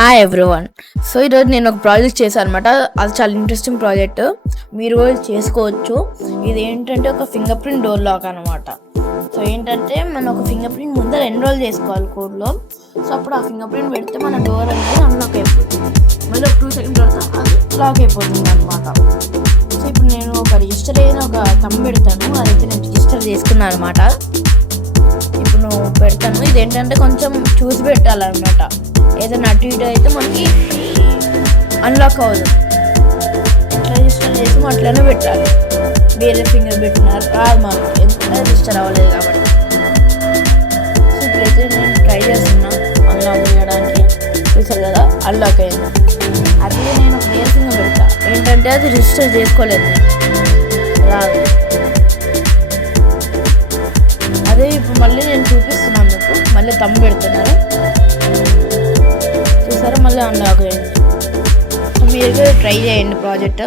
Hi everyone. So ఈరోజు నేను ఒక ప్రాజెక్ట్ చేశాను అనమాట. అది చాలా ఇంట్రెస్టింగ్ ప్రాజెక్ట్, మీరు కూడా చేసుకోవచ్చు. ఇది ఏంటంటే ఒక ఫింగర్ ప్రింట్ డోర్ లాక్ అనమాట. సో ఏంటంటే మనం ఒక ఫింగర్ ప్రింట్ ముందర ఎన్రోల్ చేసుకోవాలి కోడ్లో. సో అప్పుడు ఆ ఫింగర్ ప్రింట్ పెడితే మన డోర్ అనేది అన్లాక్ అయిపోతుంది. మళ్ళీ ఒక 2 సెకండ్ తర్వాత అది లాక్ అయిపోతుంది అనమాట. సో ఇప్పుడు నేను ఒక రిజిస్టర్ అయిన ఒక థంబ్ పెడతాను. అదైతే నేను రిజిస్టర్ చేసుకున్నాను అనమాట. ఇప్పుడు నువ్వు పెడతాను. ఇదేంటంటే కొంచెం చూసి పెట్టాలన్నమాట. ఏదైనా అటు ఇటు అయితే మనకి అన్లాక్ అవ్వదు. ఎట్లా రిజిస్టర్ చేసి అట్లనే పెట్టాలి. వేరే ఫింగర్ పెట్టినారు రాదు మాకు, ఎంత రిజిస్టర్ అవ్వలేదు కాబట్టి. సో ఇప్పుడైతే నేను ట్రై చేస్తున్నా అన్లాక్ చేయడానికి. చూసారు కదా, అన్లాక్ అయింది. అదే నేను వేరే ఫింగర్ పెడతా, ఏంటంటే అది రిజిస్టర్ చేసుకోలేదు, రాదు. అదే ఇప్పుడు మళ్ళీ నేను చూపిస్తున్నాను మీకు. మళ్ళీ థంబ్ పెడుతున్నాను, చూసారా, మళ్ళీ అన్లాక్ అయింది. సో మీరు ట్రై చేయండి ప్రాజెక్ట్.